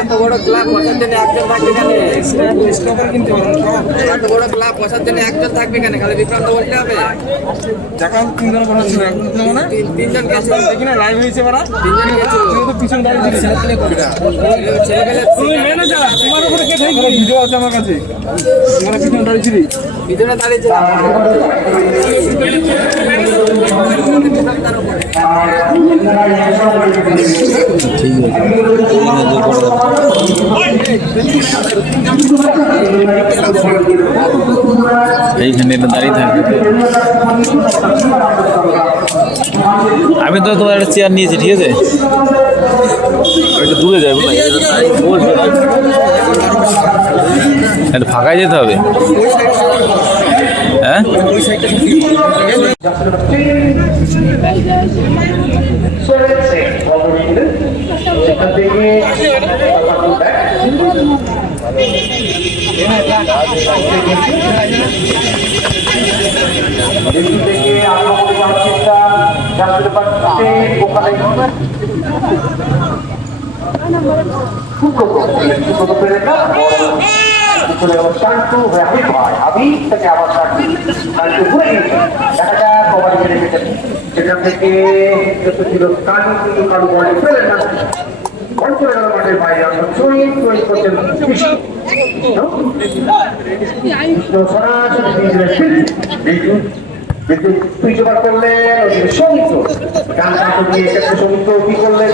এত বড় ক্লাব বসার জন্য একজন থাকবে কেন? এত বড় ক্লাব বসার জন্য একজন থাকবে কেন? খালি বিক্রান্ত বলতে হবে। তিনজন গেছে দেখি না, লাইভ হয়েছে ওরা তিনজন গেছে। পিছনে দাঁড়িয়ে ভিডিও আছে আমার কাছে, পিছনে দাঁড়িয়েছিলি, পিছনে দাঁড়িয়েছে। এইখানে দাঁড়িয়ে থাকবে। আমি তো তোমার একটা চেয়ার নিয়েছি, ঠিক আছে? একটু দূরে যাবো, একটু ফাঁকায় যেতে হবে। হ্যাঁ, সেখান থেকে মাঠের বাইরে সরাসরি করলেন সৌমিত্র, সৌমিত্র কি করলেন?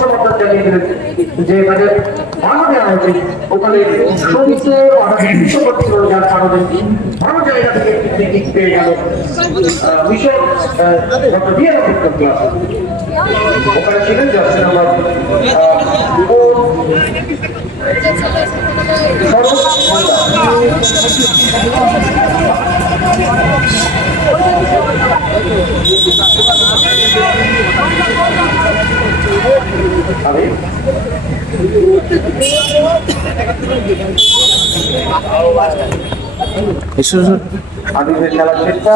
সমর্থন জানিয়ে দিলেন যে এখানে ভালো দেওয়া হয়েছে, ওখানে সৌমিত্র যার কারণে ভালো জায়গা থেকে পেয়ে গেল মিশন দিয়ে ওখানে ছিলেন যাচ্ছে আমার খেলার চেষ্টা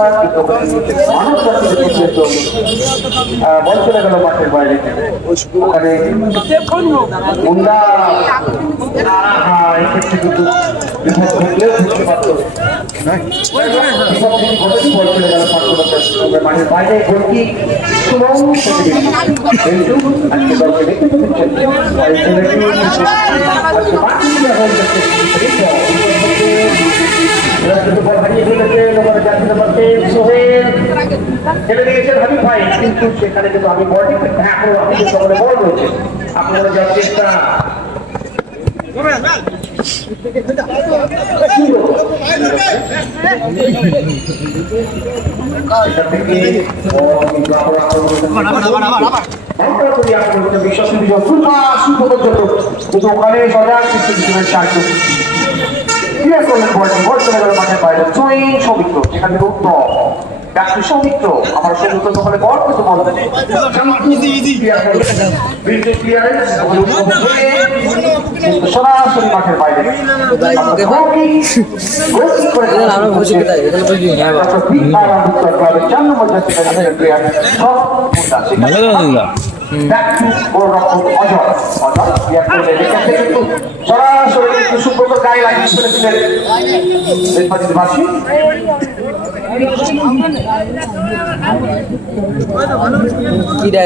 বল চলে গেল মাঠের বাইরে। ওখানে মাঠের বাইরে গোলকি কিন্তু সেখানে কিন্তু আমি বল রয়েছে আপনারা যাওয়ার চেষ্টা ওখানে সৌমিত্র সেখান থেকে উত্তম সৌমিত্র আমার সৌমিত্র দোকানে বল কিছু বলবেন সরাসরি মাঠের বাইরে সরাসরি সুব্রত গায়ে লাগিয়ে ফেলেছিলেন বাসী। কি রে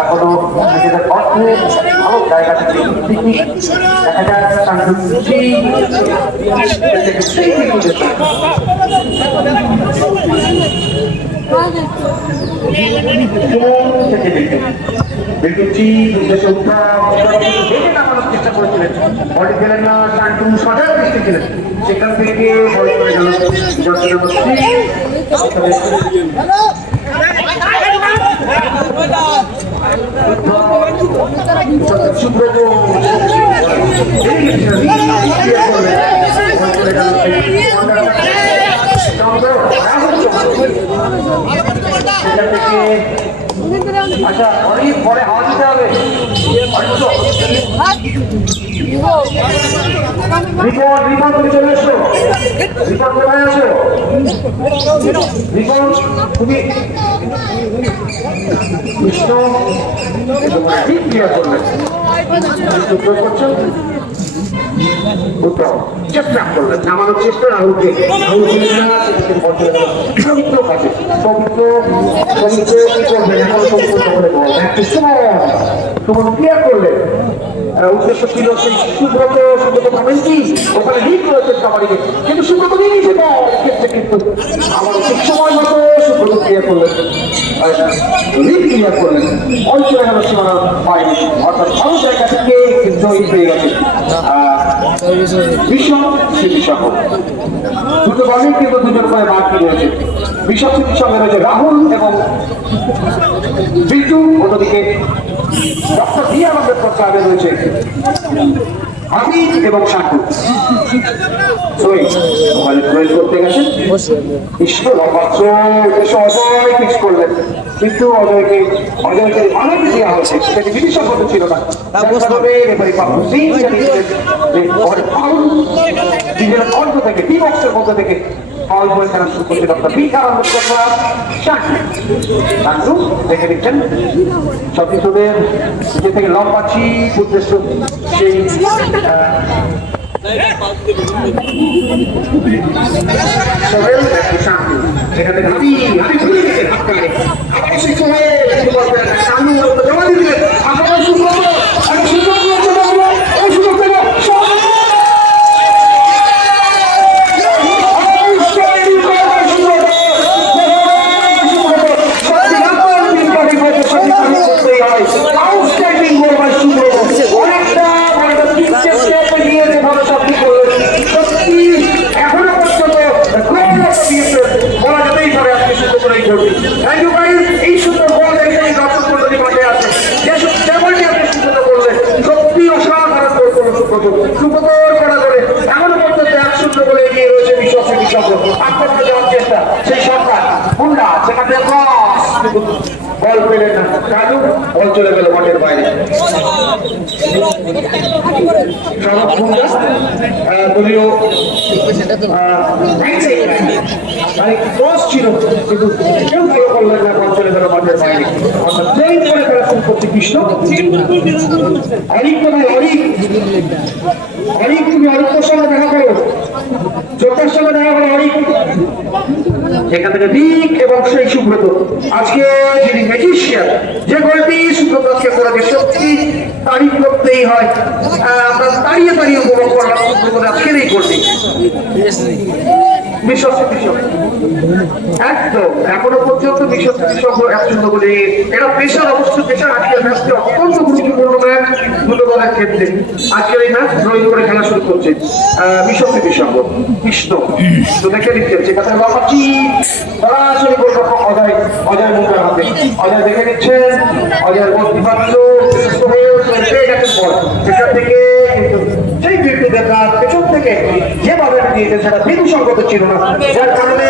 এখনো নিজেদের অর্থে ভালো জায়গা থেকে দেখা চেষ্টা করেছিলেন, বডি খেলেন না, শান্তু সজাগ দৃষ্টি ছিলেন, সেখান থেকে বল করে গেল যত্ন সুব্রত আচ্ছা অনেক পরে হাওয়া দিতে হবে রিপোর্ট তুমি চলে এসো রিপোর্ট কোথায় আছো রিপোর্ট তুমি কৃষ্ণ ঠিক ক্লিয়ার করবে করছো উত্তম চেষ্টা করবেন আমাদের চেষ্টা রাহুলকে পবিত্র কাজে পবিত্র পবিত্র কি করবেন এখন পবিত্র করে তোমার ক্লিয়ার করলেন উদ্দেশ্য ছিল সেই সুব্রত পাবেন কি ওখানে লিক রয়েছে সবারই কিন্তু সুব্রত নিয়ে নিয়েছে ক্ষেত্রে কিন্তু আমার ঠিক সময় মতো সুব্রত ক্লিয়ার করলেন লিক ক্লিয়ার করলেন অঞ্চলে গেল সীমানা পায়নি অর্থাৎ ভালো জায়গা থেকে কিন্তু এই পেয়ে গেছে ভীষণ স্মৃতিসহ দুটো দলই কিন্তু দুজন করে বাকি রয়েছে ভীষণ স্মৃতিসঙ্গে রয়েছে রাহুল এবং বিটু অন্যদিকে ডক্টর বি আর আম্বেদকর সাহেব রয়েছে হামিদ এবং শাকু করতে গেছেন কৃষ্ণ অজয় ফিক্স করলেন কিন্তু অজয়কে মানবী দেওয়া হয়েছে সেটি বিশেষজ্ঞ ছিল না কণ্ঠ থেকে টি বক্সের মধ্যে থেকে ফাউল করে খেলা শুরু করছে ডক্টর বি আর আম্বেদকর শাকু দেখে দিচ্ছেন সব কিছুদের যে থেকে লম্বাচ্ছি উদ্দেশ্য সেই সেখানে জমা দিয়ে দিলেন এই সুন্দর বল এই ডক্টর মন্ডলী মাঠে আছে যেমনটি আপনি সুন্দর করলেন সত্যি অসাধারণ সুন্দর করা করে এমনও পর্যন্ত 1-0 বলে এগিয়ে রয়েছে বিশ্বস্ত আক্রমণে যাওয়ার চেষ্টা সেই সংখ্যা হুন্ডা সেখানে বল পেলেন না কাজু বল চলে গেল মাঠের বাইরে দলীয় ছিল কিন্তু কেউ ভালো করলেন না বল চলে গেল মাঠের বাইরে অর্থাৎ ট্রেন করে ফেলা শুরু করছে কৃষ্ণ অরিক কোথায় অরিক তুমি অরিকের সঙ্গে দেখা করো চোখের সঙ্গে দেখা করো অরিক এখান থেকে দিক এবং সেই সুব্রত আজকে যিনি ম্যাজিশিয়ান যে গোলটি সুব্রত আজকে করেছে সত্যি তারিফ করতেই হয় আমরা দাঁড়িয়ে উপভোগ করলাম সুব্রত আজকের এই গোলটি একদম এখনো পর্যন্ত বিশ্বস্ত 1-0 বলে এটা পেশার অবশ্য পেশার আজকের ম্যাচটি অত্যন্ত গুরুত্বপূর্ণ ম্যাচ দুটো দলের ক্ষেত্রে আজকের এই ম্যাচ ড্রয়িং করে খেলা শুরু করছে বিশ্বস্ত কৃষ্ণ তো দেখে নিচ্ছেন সেখানে লম্বাচ্ছি সরাসরি গোলরক্ষক অজয় মুখের হাতে অজয় দেখে নিচ্ছেন অজয়ের গোল বিভাজ্য পেয়ে গেছেন বল সেখান থেকে সেই বিরতি দেখার পেছন থেকে যেভাবে দিয়েছে সেটা বিন্দুসঙ্গত ছিল না যার কারণে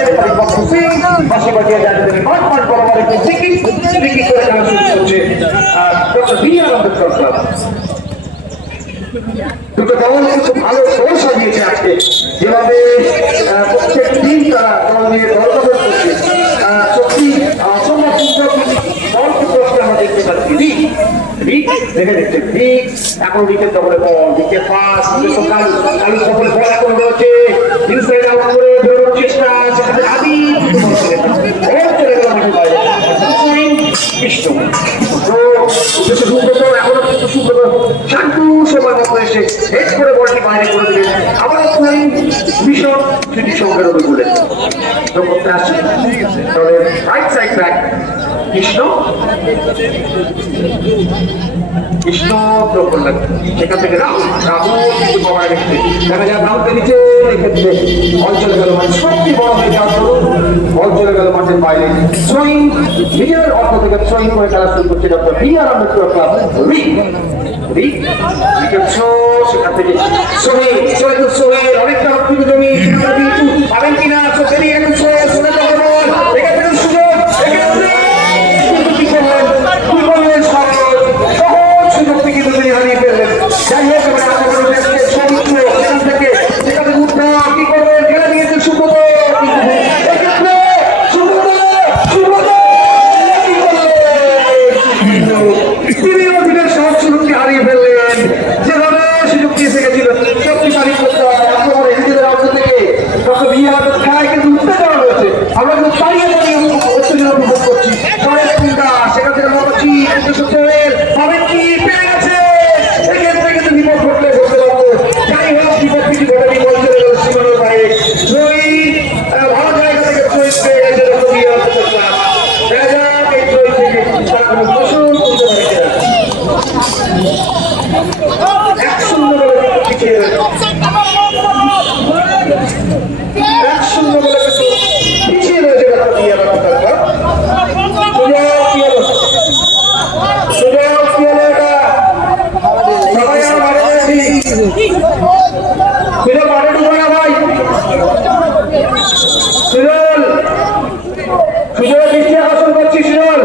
পাশে বাজিয়ে যাচ্ছে মাঠ বরাবর একটি ফ্রি কিক করে খেলা শুরু করছে ডক্টর বি আর আম্বেদকর ক্লাব দুটো দল কিন্তু ভালো দল সাজিয়েছে আজকে যেভাবে প্রত্যেক দিন তারা দল নিয়ে দল গঠন করছে সত্যি অসম্ভব দল কিন্তু আমরা দেখতে পাচ্ছি দেখে দেখছে এখন উইকেট দখলে বল উইকেট পাস কালু দখলে বল এখন রয়েছে ইনসাইড আউট করে বেরোনোর চেষ্টা সেখানে আদি চলে গেল মাঠের বাইরে কৃষ্ণ তো উদ্দেশ্য সুব্রত এখনো কিন্তু সুব্রত শান্ত সময় মতো এসে হেড করে বলটি বাইরে করে দিলেন আবার ভীষণ স্মৃতি সঙ্গের অনুকূলে করতে আসছে দলের রাইট সাইড ব্যাক কৃষ্ণ করলেন সেখান থেকে রাহুল কিন্তু কমায় রেখেছে দেখা যায় রাহুলকে নিচে রেখেছে বল চলে গেল মানে সত্যি বড় হয়ে যাওয়ার জন্য বল চলে গেল মাঠে আমাদের বাইরে থ্রোয়িং নিজের অর্থ থেকে থ্রোয়িং করে খেলা শুরু করছে ডক্টর বি.আর. আম্বেদকর ক্লাব সেখান থেকে সোহেল সোহেল অনেকটা অর্থনীতি জমি পাবেন কিনা সোহেলই এখন সোহেল সোহেল এখানে সুযোগ সুযোগ থেকে তিনি হারিয়ে ফেললেন যাই হোক সেখান থেকে সেখানে কি করবেন খেলা নিয়েছে সুব্রত হারিয়ে ফেললেন যেভাবে সুযোগ দিয়ে থেকেছিল শক্তিশালী নিজেদের অর্থ থেকে ডক্টর বি.আর. খেলায় কিন্তু উঠতে দেওয়া হয়েছে আমরা কিন্তু পাইয়ে উত্তেজনা উপভোগ করছি সেখান থেকে মরছি পাবেন কি পেয়ে গেছে এক্ষেত্রে কিন্তু বিপদ ঘটলে ঘটতে পারতো যাই হোক বিপদ কিছু ঘটেনি বল চলে গেল সীমানার বাইরে ভালো জায়গা থেকে শহীদ পেয়ে গেছে ডক্টর বি.আর. দেখা যাক এই শহীদ থেকে তার কোনো প্রশ্ন করতে পারে এক শূন্য বলে পিছিয়ে রয়েছে এক শূন্য বলে পিছিয়ে রয়েছে ডক্টর বি.আর. সুযোগ কি হলো এটা সবাই আমার মাঠে যাচ্ছি সুযোগ মাঠে ঢুকবে না ভাই সুজল সুযোগ দৃষ্টি আকর্ষণ করছি সুজল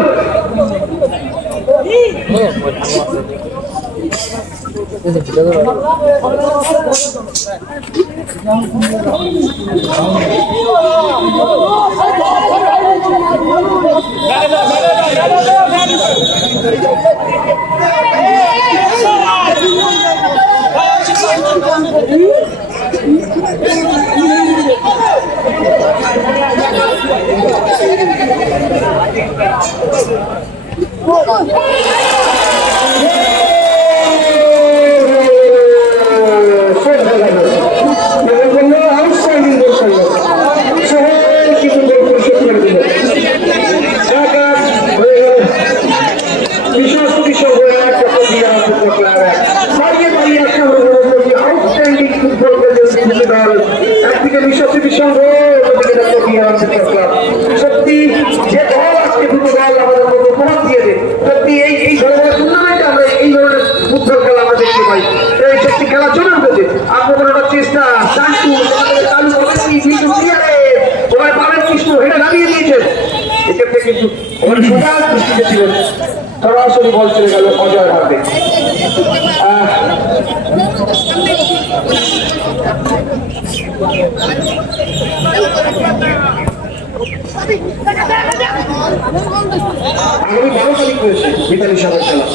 একদিকে বিশ্বসিদ্ধি সংঘ সত্যি যে দল আজকে দুটো দল আমাদের মধ্যে উপহার দিয়ে দেয় সত্যি এই ধরনের টুর্নামেন্টে আমরা এই ধরনের ফুটবল খেলা আমরা দেখতে পাই এই সত্যি খেলা চলে উঠেছে আক্রমণের চেষ্টা শান্তু চালু ওখানে পাবেন কৃষ্ণ হেঁটে নামিয়ে দিয়েছেন এক্ষেত্রে কিন্তু ওখানে সোজা দৃষ্টিতে ছিলেন সরাসরি বল চলে গেল অজয় হাতে আগামী 12 তারিখ রয়েছে মিতালি সাগর খেলা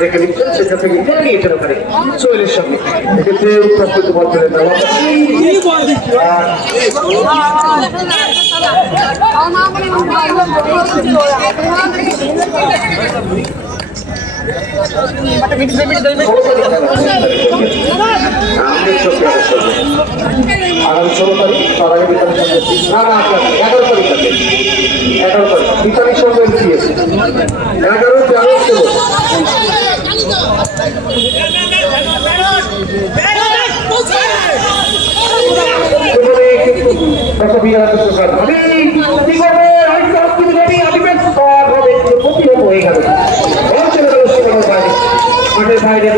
দেখে নিচ্ছেন সেটা থেকে নিয়েছেন ওখানে সোহেলের সামনে এক্ষেত্রে প্রস্তুত বল ফেলে দেওয়া আগামী 16 তারিখ তার আগে না 11 তারিখ আছে 11 তারিখ বিকালের সঙ্গে দিয়েছে 11 বাইরে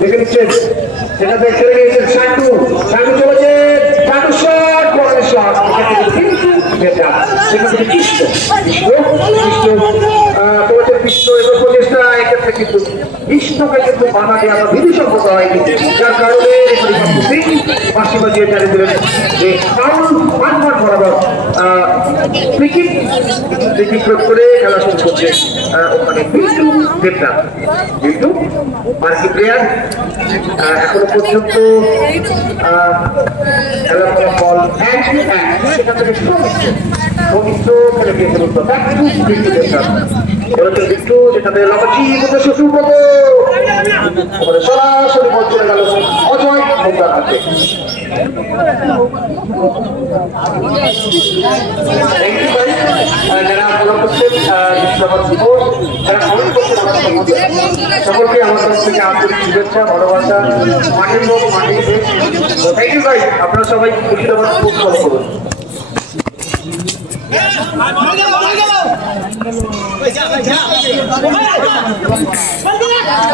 দেখে নিচ্ছেন সেটা দেখে নিয়েছেন শান্তু চলেছে শান্তু শট বলের শট সেখান থেকে কৃষ্ণ করেছে কৃষ্ণ এবং প্রচেষ্টা এক্ষেত্রে কিন্তু কৃষ্ণকে কিন্তু বাধা দেওয়া বা বিধি সম্পর্ক হয়নি যার কারণে ফাঁসি বাজিয়ে জানিয়ে দিলেন যে ফাউল মাঠ বরাবর ক্রিকেট প্রয়োগ করে খেলা শুরু করছে ওখানে বিট্টু দেবনাথ বিট্টু মার্কি প্লেয়ার এখনো পর্যন্ত খেলার ফল সেখান থেকে পবিত্র খেলে গিয়েছে বিট্টু দেবনাথ বিট্টু যেখানে লবাচি সুব্রত সরাসরি বল চলে গেল অজয় মুদ্রার হাতে যারা ফলো করছেন যারা কমেন্ট করছেন আমাদের মধ্যে সকলকে আমার তরফ থেকে আন্তরিক শুভেচ্ছা ভালোবাসা মাঠের লোক মাঠের থ্যাংক ইউ ভাই আপনারা সবাই মুর্শিদাবাদ খুব ফলো করুন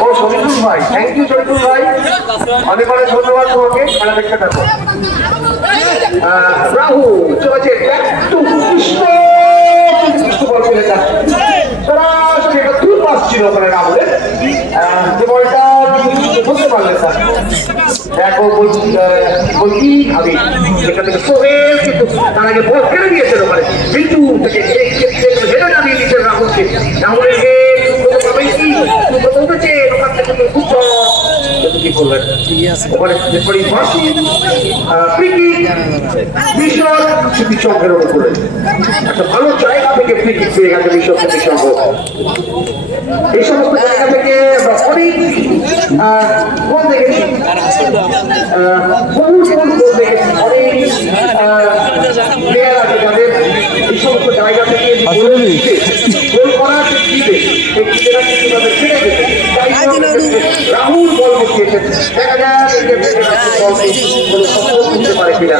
ও শরীফুল ভাই থ্যাংক ইউ শরীফুল ভাই অনেক অনেক ধন্যবাদ তোমাকে খেলা দেখতে থাকো রাহু চলেছে ব্যাক টু কৃষ্ণ বল ফেলে যাচ্ছে সরাসরি একটা দূর পাস ছিল ওখানে রাহুলের যে বলটা বলতে পারলেন না দেখো বলছি আমি সেখান থেকে সোহেল কিন্তু তার আগে বল ফেলে দিয়েছে ওখানে কিন্তু থেকে হেঁটে নামিয়ে দিয়েছে রাহুলকে রাহুলের পাবেন কি উঠেছে ওখান থেকে কি করলেন ওখানে বিশ্বকের উপরে একটা ভালো জায়গা থেকে ফ্রি কিক পেয়ে গেছে বিশ্ব সংঘ এই সমস্ত জায়গা থেকে আমরা অনেক গোল দেখেছি বহু গোল দেখেছি অনেক প্লেয়ার আছে যাদের এই সমস্ত জায়গা থেকে গোল করা দিবে রাহুল বল বসিয়েছে দেখা যায় পারে কিনা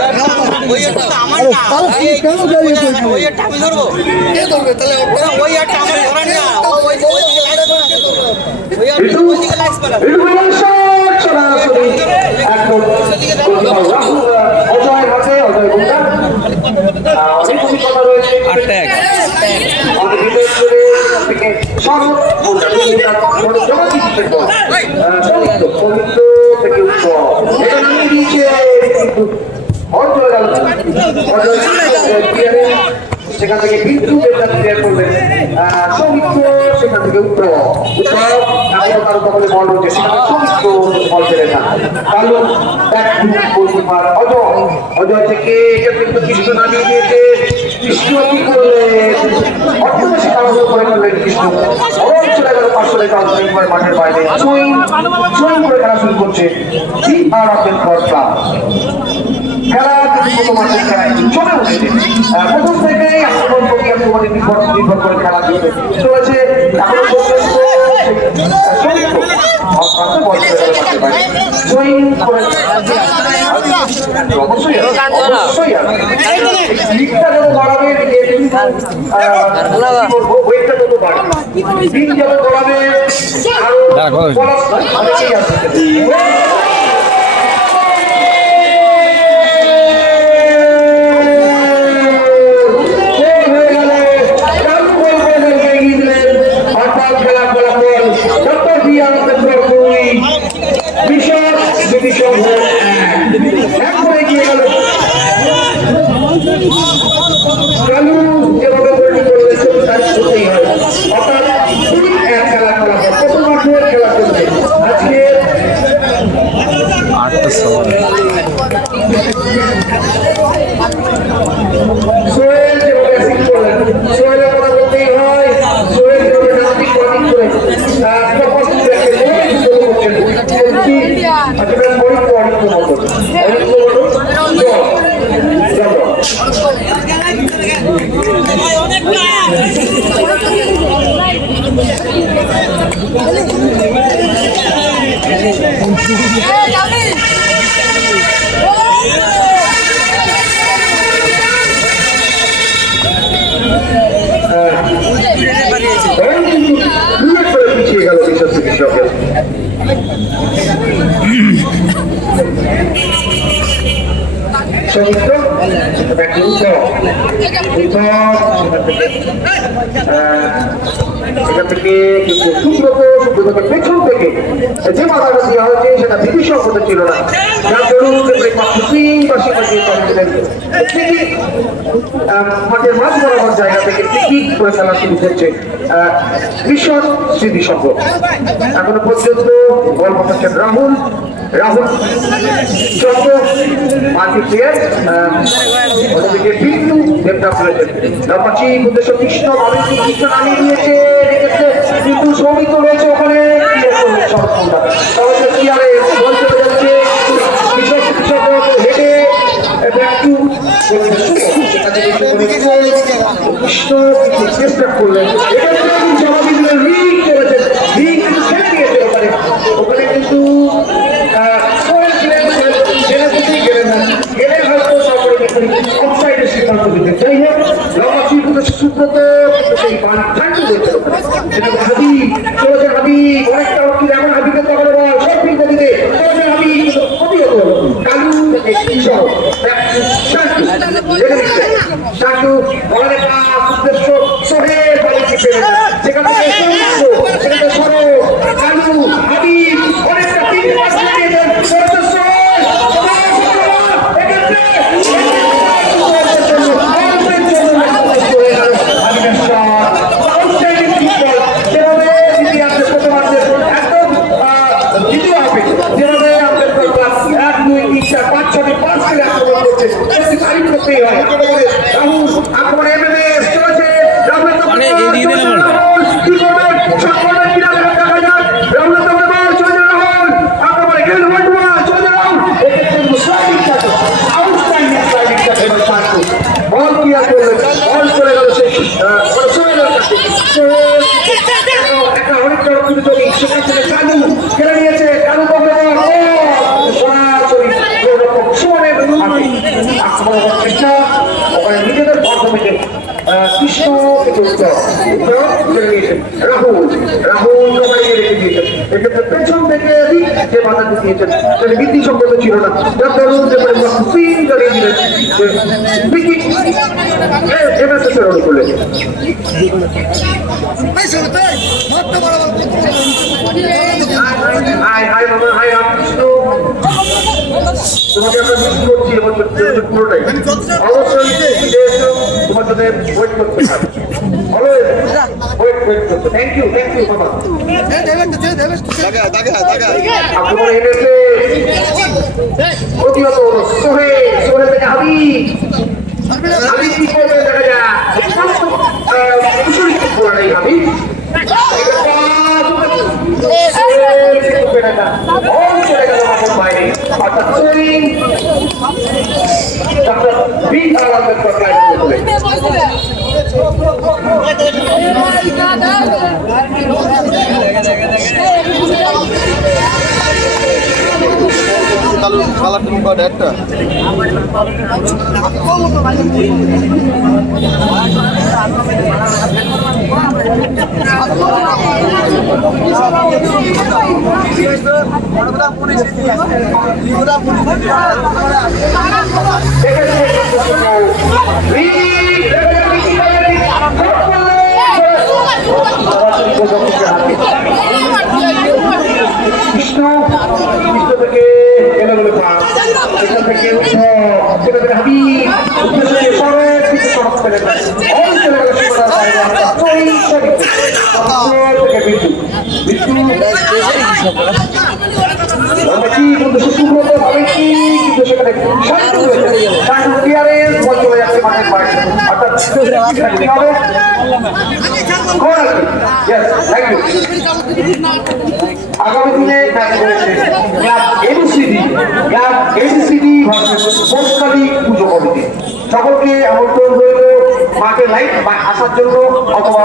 অজয় হাতে অজয় গুন্ডা অনেক অভিজ্ঞতা রয়েছে সেখান থেকে বিন্দু ক্লিয়ার করবেন সৌমিত্র সেখান থেকে উত্তর কারো কখনো বল রয়েছে সেখানে সৌমিত্র বল ফেলে না কালো অজয় থেকে কিন্তু কৃষ্ণ নামিয়ে দিয়েছে কৃষ্ণ কি করলেন অর্থ বেশি কারাগার করে করলেন কৃষ্ণ চলে গেল 500 টাকা মাঠের বাইরে সুইং করে খেলা শুরু করছে খেলা প্রথম চলে উঠেছে প্রথম থেকেই আক্রমণ প্রক্রিয়া নির্ভর করে খেলা চলেছে অবশ্যই লিগটা যত বাড়াবে ওয়েটটা তত বাড়বে দিন যত বাড়াবে আরো অনেকেই আছে পেছন থেকে যে বাধাটা দেওয়া হয়েছে সেটা বিধিসম্মত ছিল না যার দরুন মাঠের মাঝ বরাবর জায়গা থেকে টিকিট করে খেলা শুরু করছে কৃষক স্মৃতি সংঘ এখনো পর্যন্ত বল পাঠাচ্ছেন রাহুল চন্দ্র মাটি প্লেয়ার অন্যদিকে বিন্দু দেবদাস রয়েছেন রাপাচি উদ্দেশ্য কৃষ্ণ ভাবিকে কৃষ্ণ নামিয়ে দিয়েছে কিন্তু সৌমিত্র রয়েছে ওখানে হেঁটে কৃষ্ণ কিন্তু চেষ্টা করলেন এক্ষেত্রে জবাবি দিলেন রিং করেছেন রিং কিন্তু ছেড়ে দিয়েছে ওখানে কিন্তু সোহেল ছেড়ে দিতেই গেলেন না গেলে হয়তো সকলে কিন্তু অফসাইডের সিদ্ধান্ত দিতে যাই হোক লম্বা কিন্তু সুব্রত কিন্তু সেই পান ঠান্ডু হয়েছে সেটা হাবিব চলেছেন হাবিব অনেকটা অর্থ এমন হাবিবের দখলে বল সব ফিল্ডে দিতে চলেছেন হাবিব কিন্তু প্রতিহত হলো কালু সহ শান্তু বলারে পাস উদ্দেশ্য সোহেল বলে কি পেলেন সেখান থেকে সেখানে সরো কালু হাবিব অনেকটা তিন পাস দিয়ে দেন নিজেদের মাধ্যমে কৃষ্ণ রাহুল রেখে দিয়েছেন এক্ষেত্রে পেছন থেকে যে বাধাটি দিয়েছেন সেটা নীতি সম্পন্ন ছিল না যার দরুন যে দাঁড়িয়ে দিলেন করলেন তোমাকে আমরা মিস করছি এবং পুরোটাই অবশ্যই তোমার সাথে ওয়েট করতে হবে ওয়েট করতে থ্যাংক ইউ বাবা আপনার এনেছে প্রতিহত হলো সোহেল থেকে হাবিব কি করবে দেখা যায় বলে নেই হাবিব কালার তুমি কটা একটা কৃষ্ণ থেকে এনে বলে এখান থেকে সেটা থেকে হাবিব সড়ক ফেলে সুব্রত ভাবে কি কিন্তু সেখানে চলে যাচ্ছে মাঠের বাইরে অর্থাৎ কি হবে আগামী দিনে এবিসিডি পোস্টকালী পুজো কমিটি সকলকে আমন্ত্রণ রইল মাঠে লাইভ আসার জন্য অথবা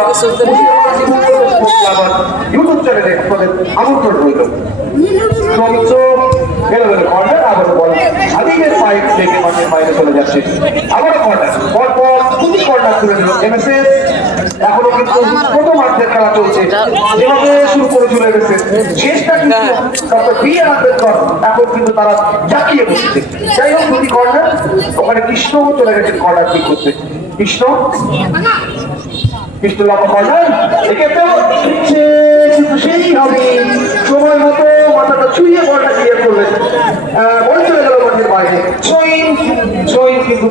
ইউটিউব চ্যানেলে আপনাদের আমন্ত্রণ রইল সমিত্র কর্নার আবার বল হাবিবের পাইপ থেকে মাঠের বাইরে চলে যাচ্ছে আবার কর্নার পরপর দুটি কর্নার তুলে দিল এমএসএস এখনো কিন্তু প্রথমার্ধের খেলা চলছে যেভাবে শুরু করে চলে গেছে শেষটা কিন্তু ডক্টর বি আর আম্বেদকর এখন কিন্তু তারা জাকিয়ে বসছে যাই হোক দুটি কর্নার ওখানে কৃষ্ণ চলে গেছে কর্নার ঠিক করতে কৃষ্ণ লম্বা কর্নার এক্ষেত্রেও সেই হবে সময় মতো মাথাটা ছুঁয়ে বলটা ক্লিয়ার করলেন বল চলে গেল মাঠের বাইরে সইন কিন্তু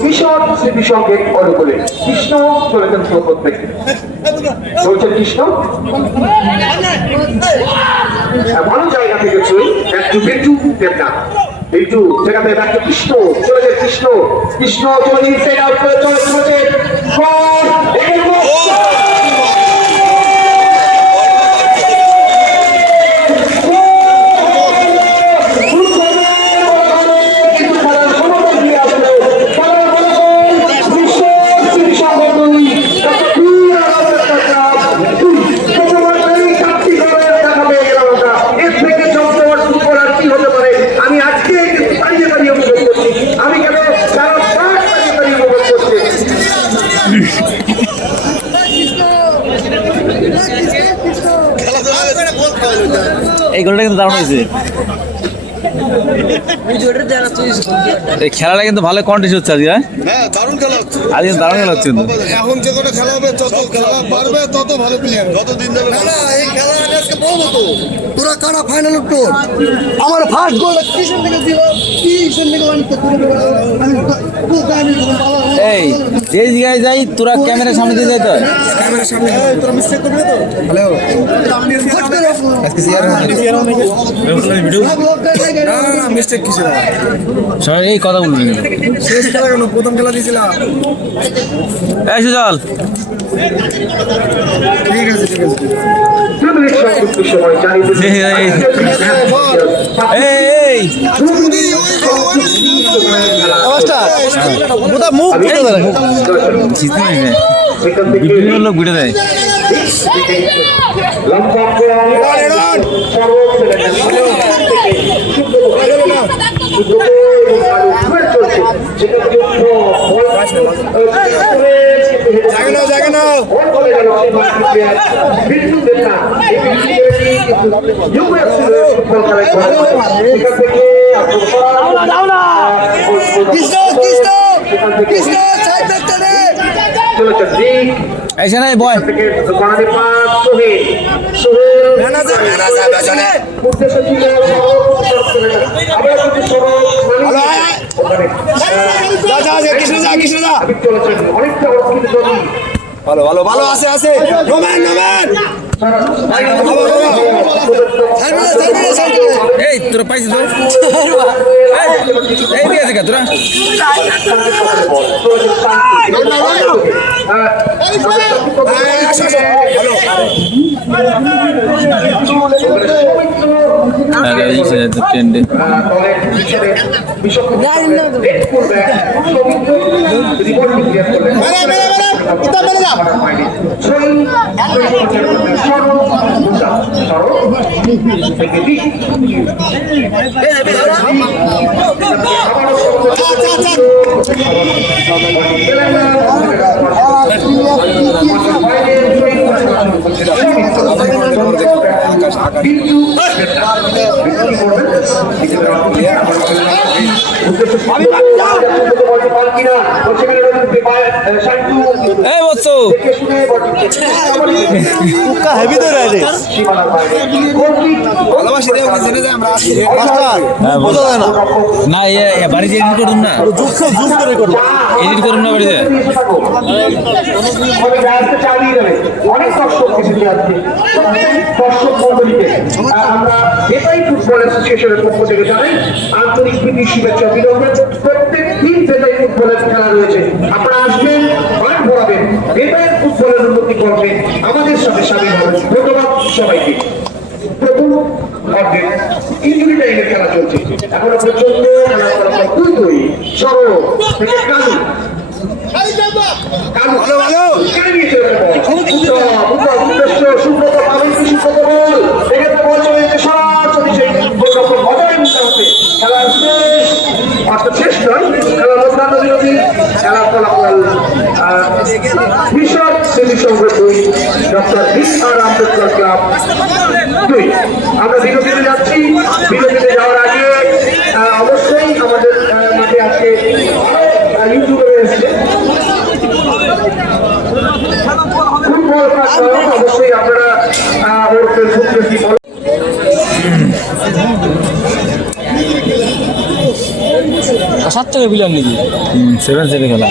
ভীষণকে বল করে কৃষ্ণ চলেছেন থ্রো করতে চলছেন কৃষ্ণ ভালো জায়গা থেকে ছুঁই একটু দেবনা একটু সেখানে ব্যাক কৃষ্ণ চলে যায় কৃষ্ণ চলে ইনসাইড আউট করে চলেছে এই গোলটা কিন্তু দারুণ হয়েছে। এই খেলাটা কিন্তু ভালো কন্টেস্ট হচ্ছে আজকে। হ্যাঁ দারুণ খেলা হচ্ছে। আজ কিন্তু দারুণ খেলা হচ্ছে কিন্তু। এখন যে কোনো খেলা হবে, যত খেলা পারবে তত ভালো প্লেয়ার, যত দিন যাবে। না এই খেলা আজকে বলবো তো তোরা কারা ফাইনাল তোর আমার ফার্স্ট গোল কিসের থেকে দিল, কিসের থেকে আমি তো এই যে জায়গায় যাই তোরা ক্যামেরার সামনে দিয়ে যাই তো ক্যামেরার সামনে তোরা মিস্টেক করবে তো। হ্যালো না মিস্টেক কিসের, সবাই এই কথা বলবেন। শেষ খেলা কেন, প্রথম খেলা দিয়েছিলাম। এই সুজল ঠিক আছে ঠিক আছে। এই মুখ বিভিন্ন লোক ভিড়ে দেয়। ऐसे नहीं बॉय ভালো ভালো ভালো আছে আছে নোমান নোমান এই তোরা পাইছিস তো এই দিয়ে আছে তোরা না বাড়িতে এডিট করুন না এডিট করুন না বাড়িতে অনেক দর্শক এসেছে আজকে দর্শক মন্ডলীকে আমরা এটাই ফুটবল অ্যাসোসিয়েশনের পক্ষ থেকে জানাই আন্তরিক প্রীতি শুভেচ্ছা অভিনন্দন। প্রত্যেক দিন বেতাই ফুটবলের খেলা রয়েছে, আপনারা আসবেন মাঠ ভরাবেন, বেতাই ফুটবলের উন্নতি করবেন, আমাদের সাথে সামিল হবেন। ধন্যবাদ সবাইকে। প্রথম অর্ধেক ইঞ্জুরি টাইমের খেলা চলছে, এখনো পর্যন্ত খেলা ফলাফল 2-2। সরো থেকে কালু ভালো ভালো কেন নিয়েছে সুব্রত পাবেন কি সুব্রত বল এক্ষেত্রে বল চলে যেতে সরাসরি সেই গোলরক্ষক অজয় মুখে হচ্ছে খেলার শেষ অর্থাৎ শেষ নয় খেলার অন্যান্য বিরোধী খেলার ফলাফল বিশদ শ্রেণী সংঘ 2 ডক্টর বি.আর. আম্বেদকর ক্লাব 2। আমরা বিরতিতে যাচ্ছি। বিরতিতে যাওয়ার আগে অবশ্যই আমাদের মাঠে আজকে ইউটিউবে এসেছে অবশ্যই আপনারা ওর ফেসবুক পেজটি ফলো সাত টাকা বিলিয়ন নাকি 7-7 খেলা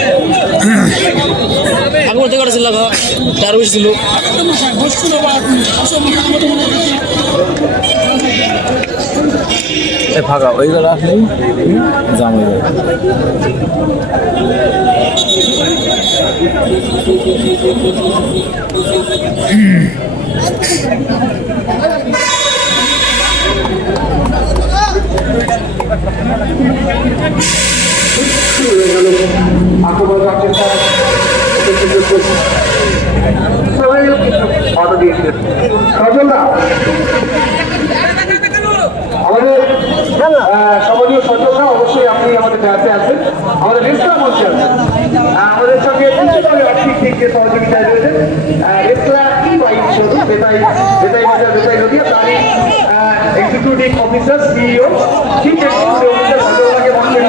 আগে বলতে করেছিল তার বেশি ছিল ফাঁকা ওই গেল আসলে জাম হয়ে যাবে আমাদের সমাজীয় সচেতনতা অবশ্যই আপনি আমাদের ব্যাপে আছেন, আমাদের রেস্তোরাঁ মঞ্চে আছেন। আমাদের সঙ্গে আর্থিক দিক দিয়ে সহযোগিতায় রয়েছে রেস্তোরাঁ কি বাইক শোরুম বেতাই বাজার বেতাই নদীয়া, তারই executive officer CEO chief executive officer সজলদাকে মঞ্চে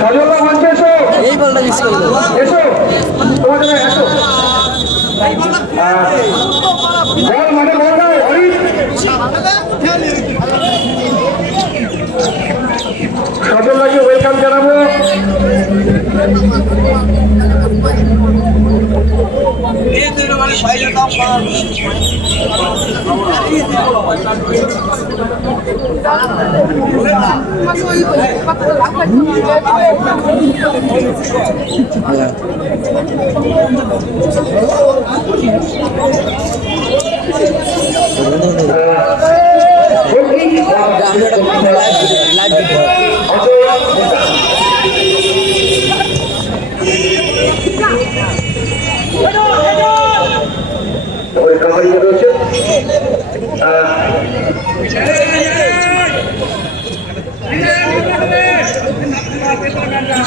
সজলদা মঞ্চে এসো, এসো তোমার জন্য এসো। বল মানে বল না হরি সজলদাকে ওয়েলকাম জানাবো।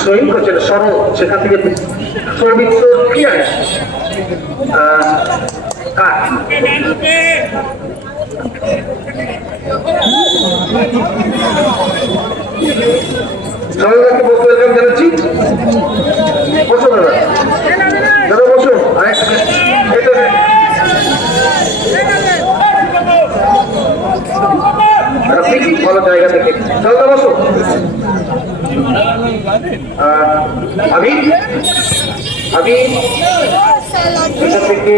সহি করছেন সরল, সেখান থেকে সৌমিত্র ক্লিয়ার সবাইকে বলতে ওয়েলকাম জানাচ্ছি। বসো দাদা, দাদা বসো। ভালো জায়গা থেকে দাদা বসো। আমি এখান থেকে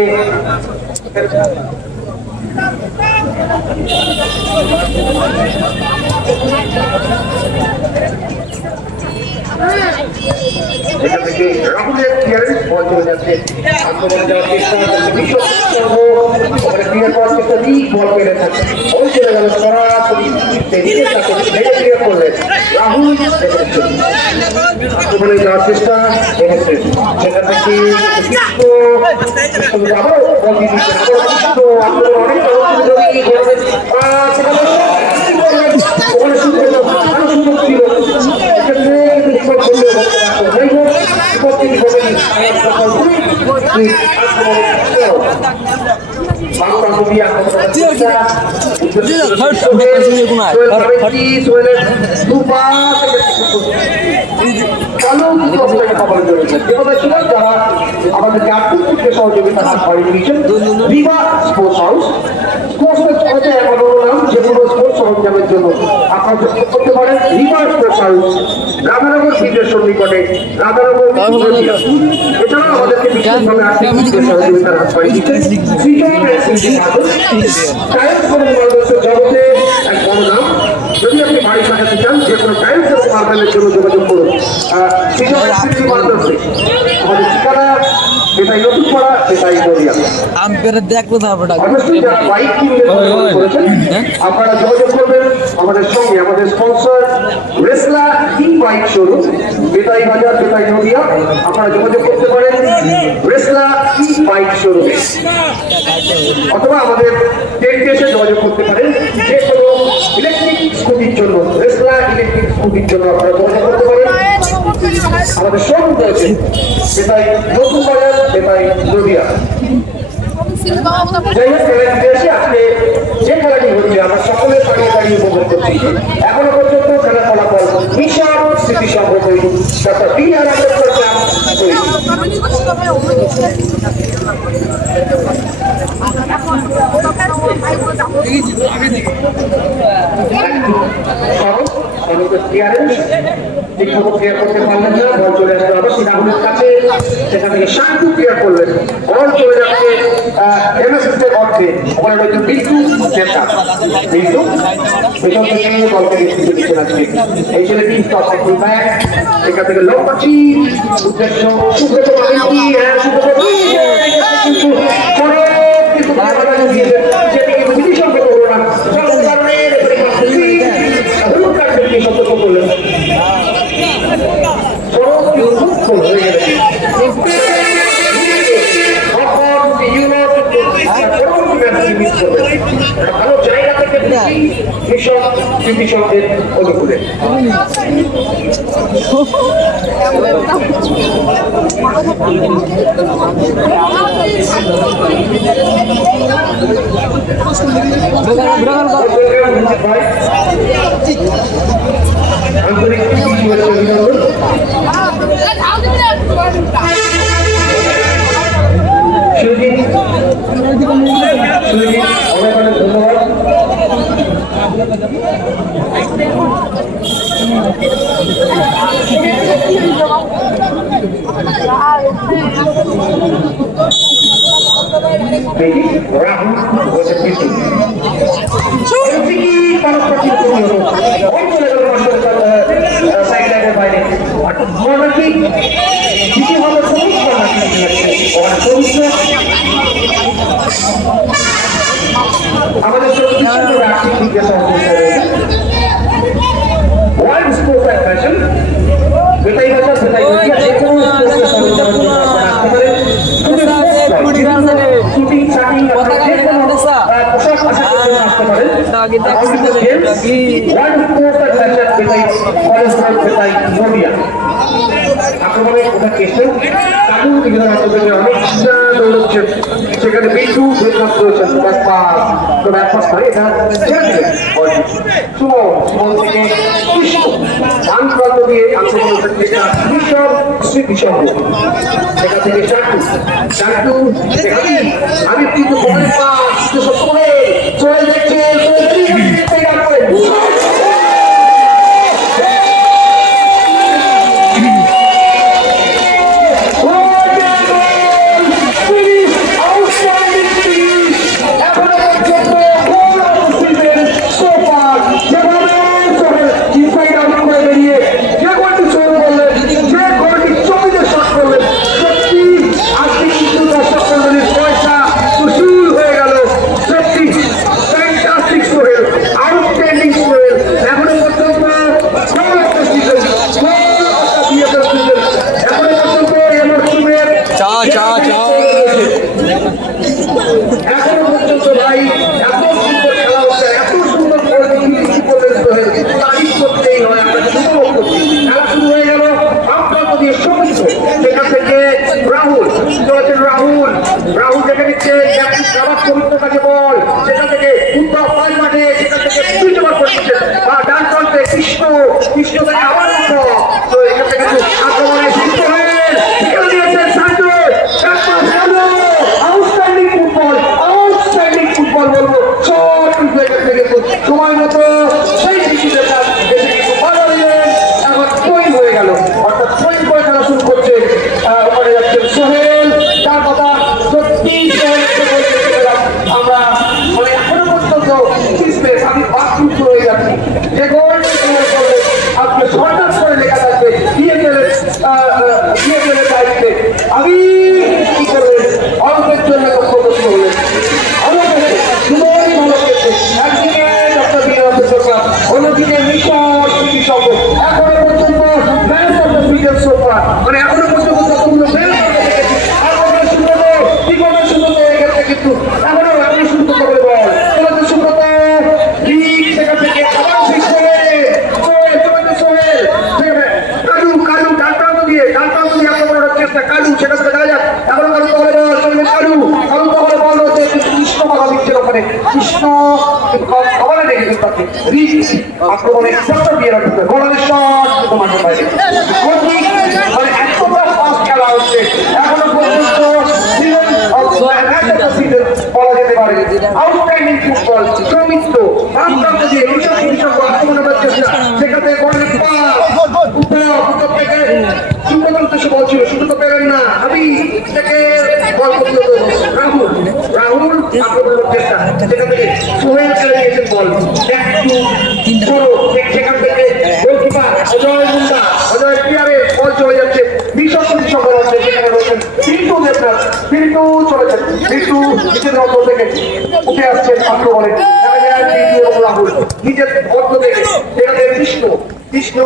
এখান থেকে রাহুলের ক্লিয়ারেন্স বল চলে যাচ্ছে, আক্রমণে যাওয়ার চেষ্টা ওখানে ক্লিয়ার করার চেষ্টা নিয়ে বল পেয়ে থাকে, বল চলে গেল সরাসরি নিজের সাথে ভেঙে ক্লিয়ার করলেন রাহুল। আক্রমণে যাওয়ার চেষ্টা এনেছে, সেখান থেকে আবারও বল দিয়ে দিচ্ছেন, আক্রমণ অনেক ওখানে সুযোগ ছিল, এক্ষেত্রে আমাদেরকে আর্থিক সহযোগিতা হাত বাড়িয়ে দিয়েছেন রিভা স্পোর্টস হাউস। যে কোনো স্পোর্টস সরঞ্জামের জন্য আপনারা করতে পারেন রিভা স্পোর্টস হাউস, রাধানগর ব্রিজের সন্নিকটে, রাধানগর। এছাড়াও আমাদেরকে বিশেষভাবে আর্থিক সহযোগিতার হাত বাড়িয়ে দিচ্ছেন জগতে এক বড় নাম। যদি আপনি বাড়ি সাজাতে চান, যে কোনো টাইলস এবং মার্বেলের জন্য যোগাযোগ করুন। আমাদের ঠিকানা সেটাই নতুন পাড়া, সেটাই নদিয়া। অবশ্যই যারা বাইক কিনতে করেছেন আপনারা যোগাযোগ করবেন আমাদের সঙ্গে। আমাদের স্পন্সর রেসলা ই বাইক শোরুম, বেতাই বাজার, বেতাই নদিয়া। আপনারা যোগাযোগ করতে পারেন রেসলা ই বাইক শোরুমে, অথবা আমাদের টেন্টে এসে যোগাযোগ করতে পারেন। যে কোনো ইলেকট্রিক স্কুটির জন্য, রেসলা ইলেকট্রিক স্কুটির জন্য আপনারা যোগাযোগ করতে পারেন। আমাদের শোরুম রয়েছে বেতাই নতুন বাজার, বেতাই নদিয়া। যাই হোক, খেলাটি এসে আজকে যে খেলাটি হচ্ছে আমরা সকলের দাঁড়িয়ে দাঁড়িয়ে উপভোগ করছি। এখনো পর্যন্ত খেলার ফলাফল বিশাল স্মৃতি সংগ্রহ করি ডক্টর বি আর আম্বেদকর ক্লাব। ক্লিয়ার করতে পারলেন না, বল চলে আসতে হবে সিনাহুলের কাছে, সেখান থেকে শান্তু ক্লিয়ার করলেন, বল চলে যাচ্ছে এমএসএসের অর্থে। ওখানে রয়েছে বিন্দু চেষ্টা, বিন্দু পেছন থেকে বলকে নেতৃত্ব দিচ্ছেন আজকে এই ছেলেটি। এখান থেকে লোক পাচ্ছি উদ্দেশ্য সুব্রত মালিকি, কিন্তু যেটি কিন্তু বিধিসম্মত হলো না, যার কারণে সতর্ক করলেন। ভালো জায়গা থেকে কৃষক কৃষকদের অনুকূলে। আন্তরিক শুভেচ্ছা অভিনন্দন। সুজিত অনেক অনেক ধন্যবাদ। রাহুল বলছে পিছু সাইডলাইনের বাইরে আমাদের ওয়ার্ল্ড স্পোর্টস অ্যান্ড ফ্যাশন যেটাই হচ্ছে সেটাই শুটিং শাটিং পোশাক আসতে পারে ওয়ার্ল্ড স্পোর্টস অ্যান্ড ফ্যাশন যেটাই কলেজ যেটাই নদিয়া আক্রমণে ওটা কেসে তাদের বিভিন্ন রাজ্যে অনেকটা দৌড়চ্ছে সেখানে বিটু বেদনাথ করেছেন তো ব্যাপার নয় এটা সুমন থেকে ডান প্রান্ত দিয়ে আক্রমণ স্মৃতি সঙ্গ সেখান থেকে চাটু আমি কিন্তু চলে দেখছে সময় মতো সেই এখন তৈরি হয়ে গেল অর্থাৎ তৈরি করে খেলা শুরু করছে ওখানে যাচ্ছেন সোহেল তার কথা সত্যি আমরা মানে এখনো পর্যন্ত আমি বাথরুম হয়ে যাচ্ছি যে গোল আপনি সরকার করে লেখা থাকবে দায়িত্বে আমি কি করবেন অল্পের জন্য লক্ষ্যবস্তু হলেন একদিকে ডক্টর বি আর আম্বেদকর অন্যদিকে মিশন চিকিৎসক এখনো পর্যন্ত match of the figure sofa মানে এখনো পর্যন্ত কতগুলো ম্যাচ কিন্তু এখনো এখনো সুন্দর করে বল তোমাদের সুন্দর ঠিক সেখান থেকে আবার ঠিক করে কালু ডাক্তার দিয়ে আক্রমণ হচ্ছে চেষ্টা কালু সেখান থেকে দেখা যাক এখন কালু তাহলে বল কালু তাহলে বল হচ্ছে কৃষ্ণ বাধা দিচ্ছেন ওখানে কৃষ্ণ খবরে দেখে তাকে রিচ আক্রমণে ডক্টর বি আর আম্বেদকর গোলের শট তোমার বাইরে মানে এতটা ফাস্ট খেলা হচ্ছে এখনো পর্যন্ত বলা যেতে পারে আউটস্ট্যান্ডিং ফুটবল সৌমিত্র রামকান্ত দিয়ে এইসব কৃষক আক্রমণ করার চেষ্টা সেখান থেকে গোলের বল ছিল শুধু তো পেলেন না আমি থেকে বল করতে রাহুল আক্রমণের চেষ্টা সেখান থেকে সোহেল খেলে দিয়েছেন বল সেখান থেকে গোলকিপার অজয় প্লেয়ারের বল চলে যাচ্ছে ভীষণ সংগ্রহ হচ্ছে সেখানে রয়েছেন পিন্টু চলেছেন পিন্টু নিজেদের অর্থ থেকে উঠে আসছেন আক্রমণে রাহুল নিজের অর্থ থেকে সেখানে কৃষ্ণ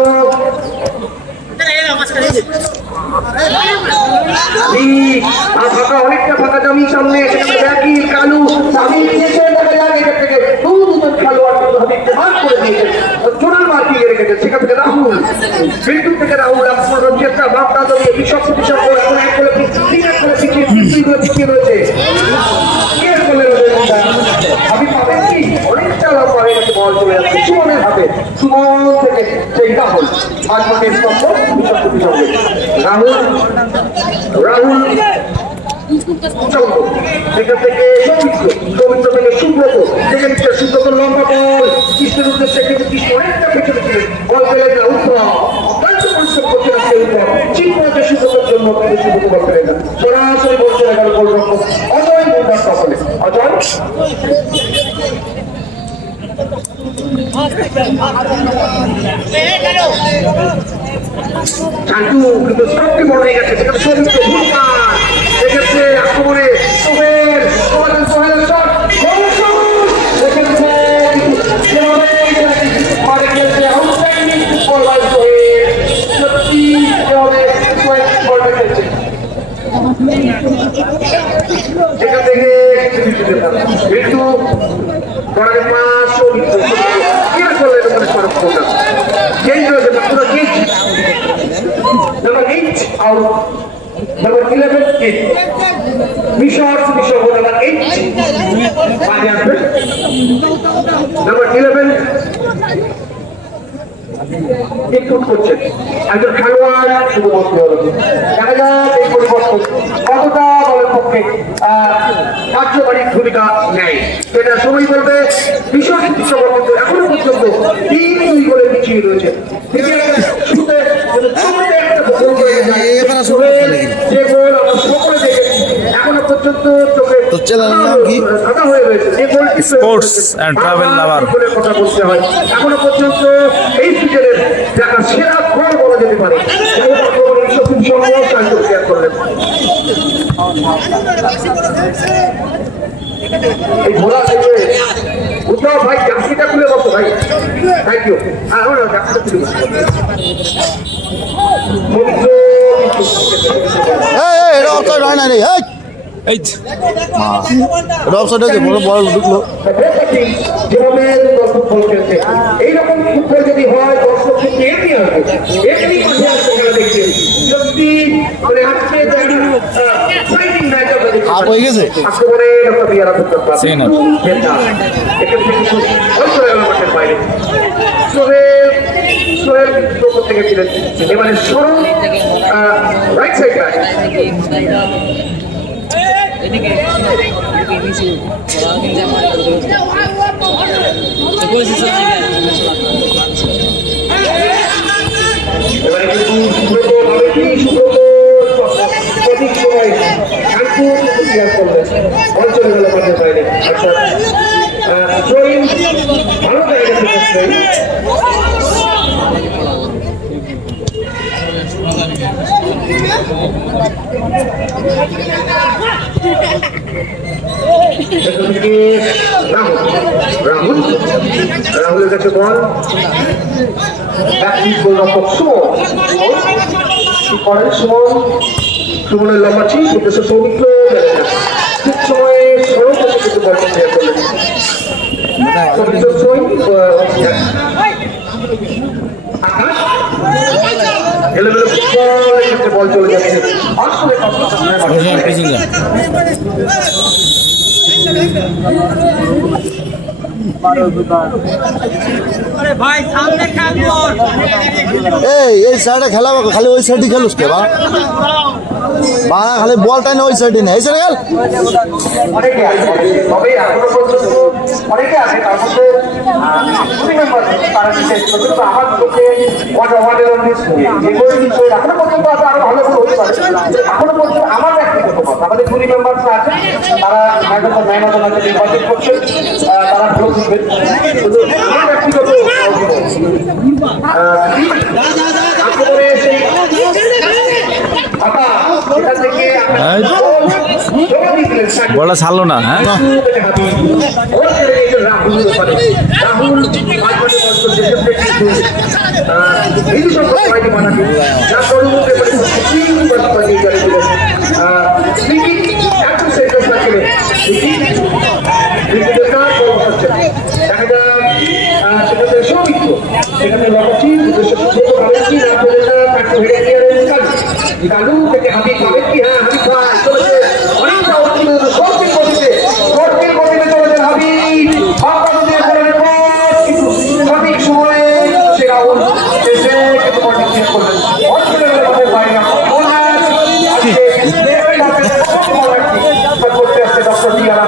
ফাঁকা অনেকটা ফাঁকা জমি সামনে কালু থেকে দুজন খেলোয়াড় দিয়েছেন, জোরাল মার্কিং এ রেখেছেন। সেখান থেকে রাহুল, বিল্টু থেকে রাহুল আপনার চেষ্টা ভাবনা দিয়ে বিশ্বস্ত এখন এক করে তিন এক করে পিছিয়ে পিছিয়ে রয়েছে। কি এক করলেন আপনি পাবেন কি অনেকটা লম্বা হয়ে গেছে, বল চলে যাচ্ছে সুমনের হাতে। সুমন থেকে সেই রাহুল আজকে স্তম্ভ বিশ্বস্ত পিছনে রাহুল রাহুল সেখান থেকে সৌমিত্র থেকে সুব্রত, সেখানে সুব্রত লম্বা বল কৃষ্ণের উদ্দেশ্যে, কিন্তু কৃষ্ণ অনেকটা পেছনে ছিলেন, বল পেলেন না উত্তম, অত্যন্ত পরিশ্রম করছে না সে উত্তম, ঠিক পয়েন্টে সুব্রতর জন্য কিন্তু সুব্রত বল পেলেন না, সরাসরি বল চলে গেল গোলরক্ষক অজয় মুন্ডার দখলে। অজয় চান্দু কিন্তু সবটি বড় হয়ে গেছে, সেখানে সৌমিত্র ভুলকার, সেক্ষেত্রে আক্রমণে সোহেল সোহেলের শট সেখান থেকে মৃত্যু পরে পাঁচ সৌমিত্র করলেন ওখানে সড়ক চেঞ্জ হয়েছে পুরো change. Number 8 out. Number 11 in. Mishor number 8. Number 11. একটু করছেন একজন খেলোয়াড় শুধু বলতে হবে, দেখা যায় এই পরিবর্তন কতটা দলের পক্ষে কার্যকরী ভূমিকা নেয় সেটা সময় বলবে। ভীষণ বিশ্বকাপ কিন্তু এখনো পর্যন্ত 3-2 গোলে পিছিয়ে রয়েছে। যে গোল আমরা সকলে দেখেছি এখনো পর্যন্ত চোখে সাদা হয়ে রয়েছে, যে গোলটি স্পোর্টস অ্যান্ড ট্রাভেল লাভার কথা বলতে হয় এখনো পর্যন্ত এই সিজনের দেখা সেরা গোল বলা যেতে পারে। এই ঘোড়া থেকে উদ্ধার ভাই জার্সিটা খুলে বসো ভাই, থ্যাংক ইউ। হ্যাঁ জার্সিটা খুলে বসো। এটা অফসাইড হয় না রে, এই এটা অফসাইড হয়েছে, বল ঢুকলো। যেভাবে দর্শক বল খেলছে এইরকম ফুটবল যদি হয় দর্শক কিন্তু এমনি হবে, এমনি মাঠে আসবে খেলা দেখতে। সত্যি মানে আজকে এক্সাইটিং ম্যাচ আমরা দেখতে হাফ হয়ে গেছে। আক্রমণে একটা বিয়ারা করতে পারবে সেন এখান থেকে অল্প গেল মাঠের বাইরে। সোহেল উপর থেকে ছিলেন, এবারে সরল রাইট সাইড ব্যাক এবারে কিন্তু সুব্রত সঠিক সময় শান্তু ক্লিয়ার করলেন, বল চলে গেল মাঠের বাইরে। আচ্ছা জয়ীন ভালো জায়গা থেকে রাহুলের কাছে বল, গোলরক্ষক সুমন করেন, সুমনের লম্বা ছিল উদ্দেশ্য সৌমিত্র ঠিক সময়ে সড়ক কিন্তু বল ক্লিয়ার করলেন। সৌমিত্র আকাশ এলোমেলো বল চলে যাচ্ছে আসলে এই সাইডে খেলা খালি ওই সাইডে খেলুস কে বানা খালি বলটাই না ওই সাইডে নেই, এই সাইডে খেল। অনেকে আছে, তবে এখনো পর্যন্ত অনেকে আছে তার মধ্যে তারা বিশেষ কিন্তু আমার চোখে ওয়ার্ডের এখনো পর্যন্ত আছে, আরো ভালো করে হতে পারে। এখনো পর্যন্ত আমার ব্যক্তিগত কথা আমাদের টুরি মেম্বার্সরা আছে, তারা ম্যান আছে নির্বাচন করছেন, তারা ভালো বুঝবেন। কিন্তু আমার ব্যক্তিগত আক্রমণে সেই বলটা ছাড়লো না। হ্যাঁ রাহুল কালু থেকে হাবিব পাবেন কি? হ্যাঁ হাবিব ভাই চলেছে অনেকটা শর্টের গতিতে চলেছেন হাবিব বাঁকা দিয়ে চলে কিন্তু সঠিক সময়ে সে রাহুল এসে কিন্তু কন্টিনিউ করলেন অঞ্চলে আমাদের বাইরে করতে আসছে ডক্টর টিআর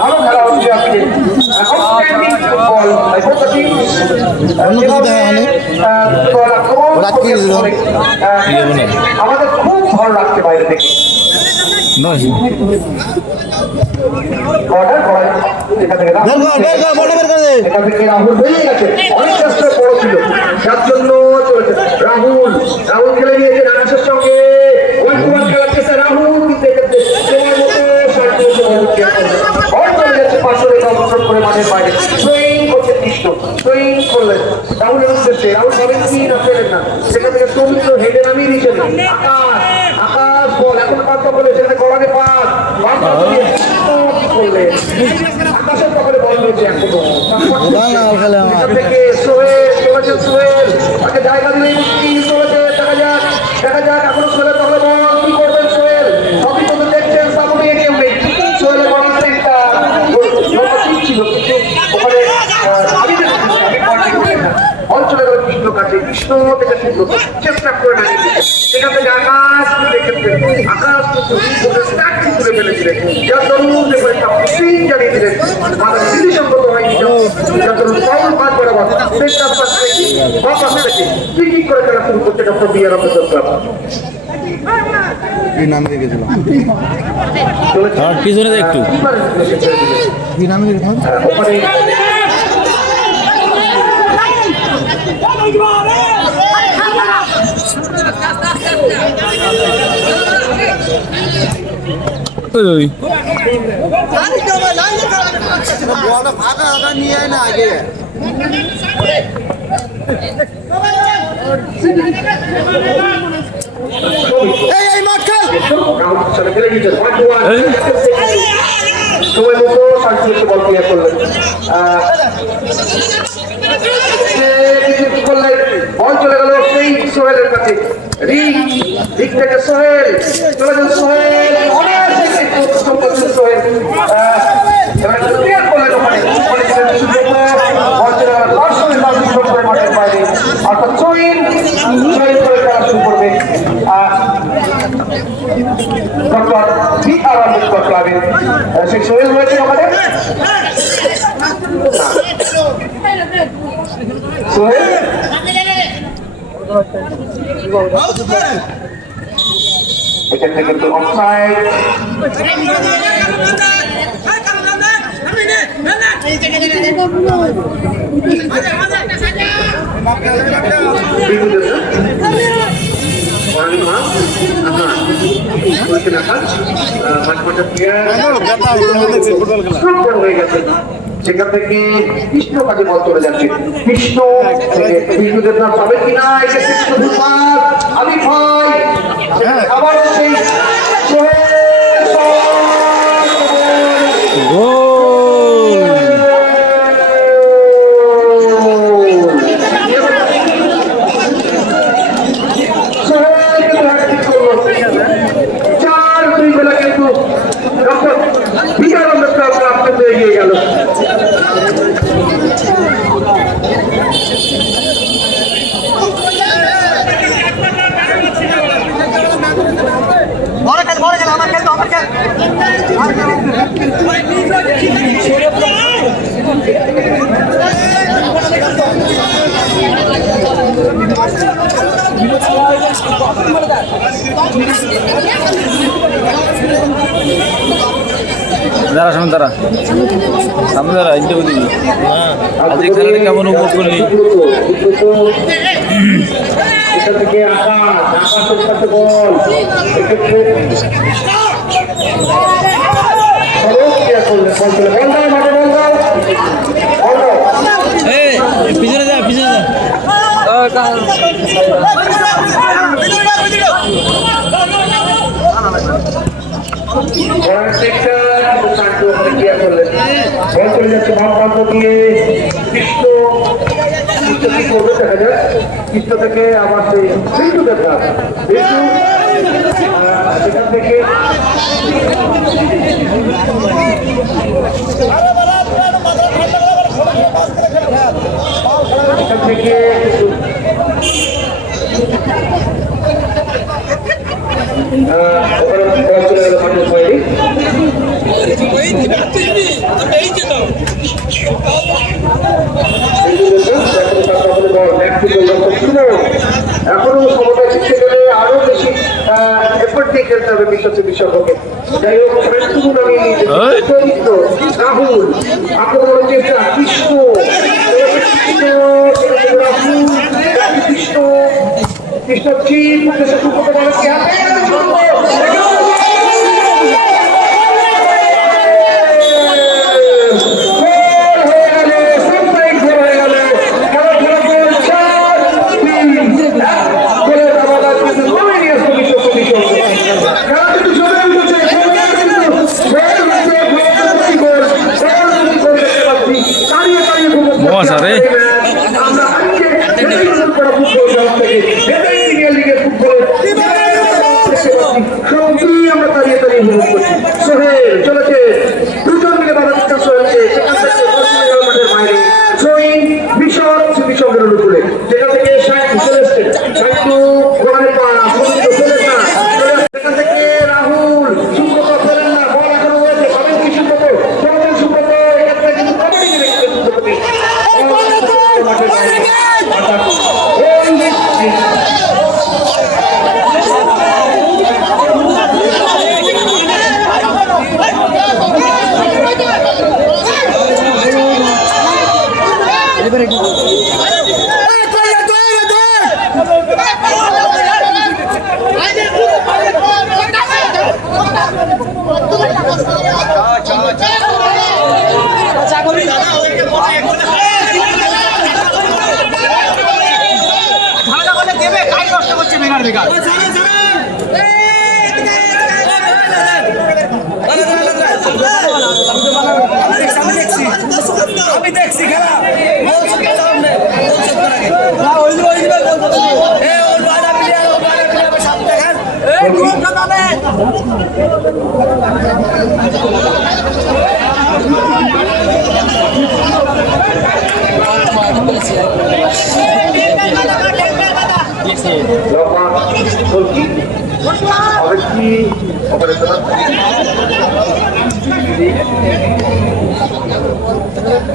ভালো খেলা হচ্ছে আজকে আমাদের খুব ভালো লাগছে বাইরে থেকে রাহুল বেরিয়ে গেছে অনেক চেষ্টা বড় ছিল যার জন্য চলেছে রাহুল খেলে নিয়েছে রানাসের সঙ্গে খেলার চেষ্টা রাহুল কিন্তু করে মাঠের বাইরে সুইং করছে কৃষ্ণ সুইং করলেন রাহুলের উদ্দেশ্যে রাহুল পাবেন কি না পেলেন না সেখান থেকে সৌমিত্র হেঁটে নামিয়ে দিয়েছেন আকাশ বল এখন পাঁচ বলে সেখানে গড়ানে পাঁচ করলেন আকাশের পকেটে বল রয়েছে এখনো থেকে সোহেল চলেছেন সোহেল তাকে জায়গা দিলে চলেছে দেখা যাক এখনো সোহেলের পকেটে বল কি করবেন সোহেল সবই তো দেখছেন সামনে কেউ নেই সোহেলের বল ছিল কিন্তু ওখানে বল চলে গেল কৃষ্ণ কাছে কৃষ্ণ থেকে শুরু চেষ্টা করে না সেখান থেকে আকাশ তুলে ফেলেছিলেন যার দরুন জানিয়ে দিলেন মাথা দিল্লি সম্পর্ক হয়নি যার দরুন পাউল পাঁচ বরাবর ঠিক করে খেলা শুরু করছে ডক্টর বি আর আম্বেদকর নামে গেছিলাম পিছনে একটু ফাঁকা নিয়ে আয় না আগে এই মাঠ খেল সময় মতো শান্তি বল ক্লিয়ার করলেন বল চলে গেল সেই সোহেলের কাছে রিক থেকে সোহেল চলে গেল সোহেল সোহেল ক্লিয়ার করলেন ওখানে মাঠের বাইরে অর্থাৎ সোহেল করে খেলা শুরু করবে ডক্টর বি আর আম্বেদকর ক্লাবের সেই সোহেল রয়েছে আমাদের সোহেল এখান থেকে কিন্তু অফসাইড সেখান থেকে কৃষ্ণ কাজে বল চলে যাচ্ছে কৃষ্ণদেব না পাবে কিনা আমি ভাই আবার সেই দাঁড়া সামনে দাঁড়া সামনে দাঁড়া ইন্টারভিউ দিবি আজকে খেলাটা কেমন উপভোগ করলি এখান থেকে আকাশের সাথে বল পিছনে যা পিছনে যা চলে যাচ্ছে বাম প্রান্ত দিয়ে কৃষ্ণ কি করবে দেখা যাক কৃষ্ণ থেকে আবার সেই বিন্দু দেখা বিন্দু সেখান থেকে এখান থেকে চলে গেল মাঠের বাইরে এখনো ক্ষমতা জিততে গেলে আরো বেশি এফোর্ট দিয়ে খেলতে হবে বিশ্বকে যাই হোক রাহুল আক্রমণ চেষ্টা কৃষ্ণ কৃষ্ণ চীন আমি দেখছি খেলা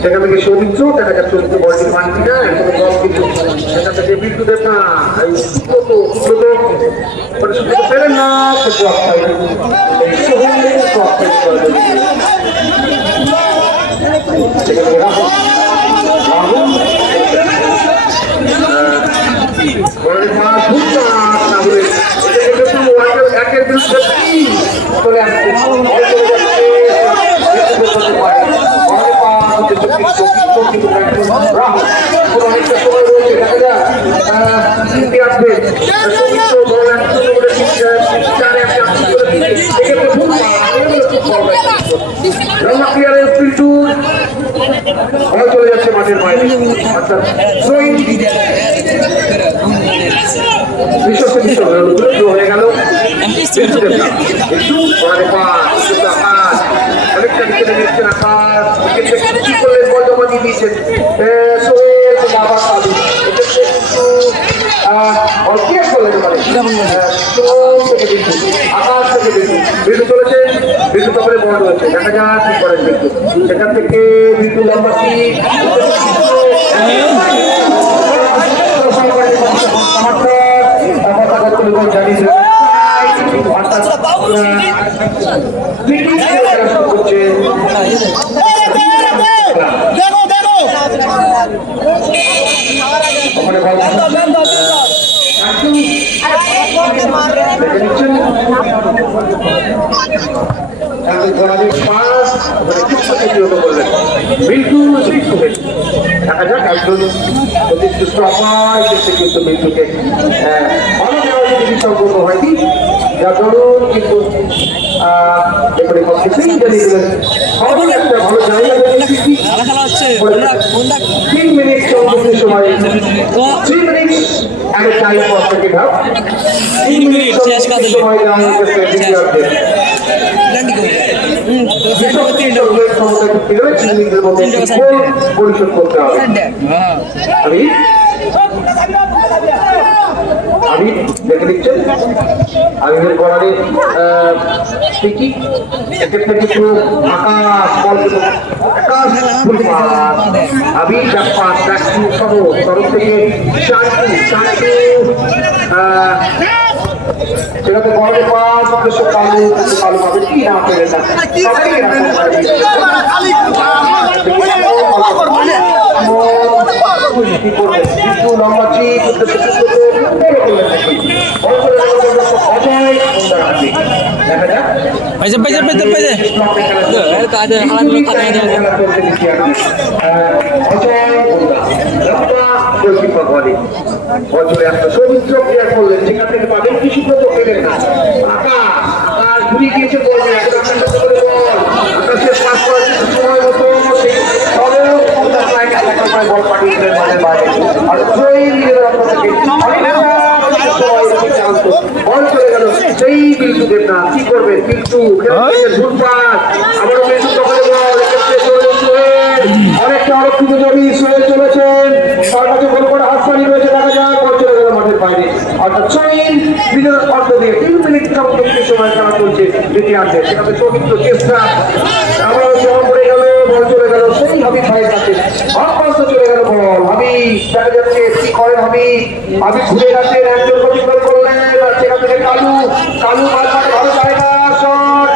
সেখান থেকে সৌমিত্র দেখা যাচ্ছে সৌমিত্র বলটি পানটি না কোনো বল কিন্তু সেখান থেকে বিদ্যুতের না পেলেন না একের বিরুদ্ধে চলে আসছে চলে যাচ্ছে মাঠের বাইরে অর্থাৎ হয়ে গেল অনেকটা নিচে নিচ্ছেন আকাশ কি করলেন বল জমা দিয়ে দিয়েছেন আকাশ থেকে বিদ্যুৎ চলেছে বিদ্যুৎ তারপরে বন্ধ হয়েছে দেখা যাক কি করেন বিদ্যুৎ সেখান থেকে বিদ্যুৎ লম্বা দেখা যাক একজন কিন্তু বিদ্যুৎকে সম্পূর্ণ হয়নি যা ধরুন কিন্তু একটা ভালো জায়গা 3 মিনিট চলমান সময় 3 minute and a time for second half 3 minute শেষ কাজ সময় দেওয়া হয়েছে দ্বিতীয়ার্ধে পরিশোধ করতে হবে আমি দেখে দিচ্ছেন আমিদের বলারে ঠিকই এক্ষেত্রে কিছু আমি তরফ থেকে সেটাতে বড় পাঁচ কালো কালো পাবে কি না পেরে না লম্বা চিপ বছরে একটা সৌমিত্র ক্রিয়া করলেন সেখান থেকে পাবেন কি শুধু তো পেলেন না আকাশ ঘুরিয়ে গিয়েছে বলবে আকাশের পাশ করার সময় মতো বল পাঠিয়েছিলেন মাঠের বাইরে আর নিজেদের আপনার থেকে বল চলে গেল সেই বিল্টু দেব না কি করবেন বিল্টু ঝুলপাত আবারও বিল্টু দখলে বল অনেকটা আরক্ষিত জমি সোহেল চলেছেন তার কাছে বল করে হাততালি রয়েছে দেখা যায় বল চলে গেল মাঠের বাইরে অর্থাৎ সোহেল বিজয়ের অর্থ দিয়ে 3 মিনিট সময় খেলা চলছে দ্বিতীয়ার্ধে সেখানে সৌমিত্র চেষ্টা আবারও জমা পড়ে গেল বল চলে গেল সেই হাবিব ভাইয়ের কাছে চলে গেল বল হাবিব দেখা যাচ্ছে কি করেন হাবিব ঘুরে গেছেন একজন প্রতিফল করলেন সেখান থেকে কালু কালু মাঝখানে ভালো জায়গা শট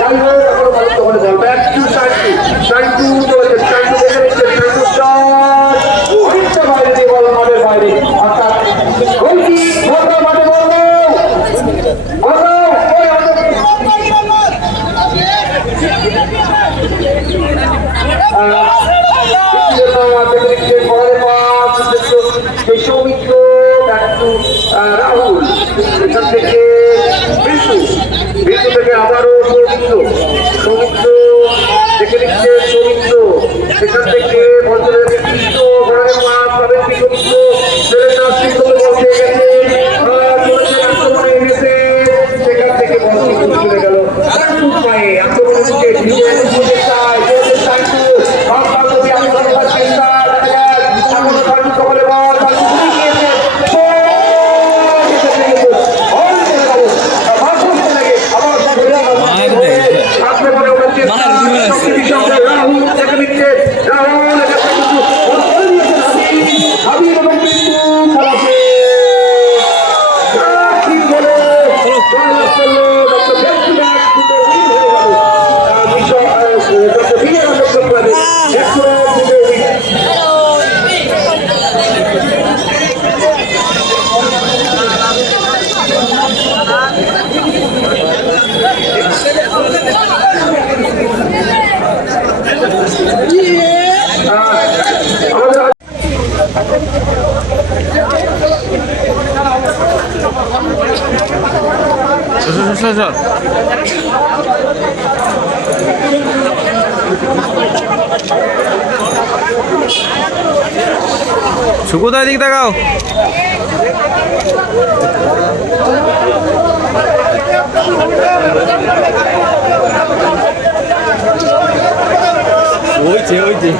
যাই হোক এখনো ভালো তখন বল ব্যাক টু সাইন্টু চলেছে সাইন্টু দেখে নিচ্ছে সাইন্টু শট অনেকটা বাইরে দিয়ে বল মাঠের বাইরে অর্থাৎ গোলকি বলটা মাঠে বলবো সৌমিত্র রাহুল এখান থেকে বিন্দু থেকে আবারও সৌমিত্র দেখে নিচ্ছে সৌমিত্র সেখান থেকে বছরের কৃষ্ণ ঘরের মাছ পাবেন কি সৌমিত্র সেখান থেকে চলে গেল পায়ে আক্রমণকে সুকুদা দিক দেখাও ওইছে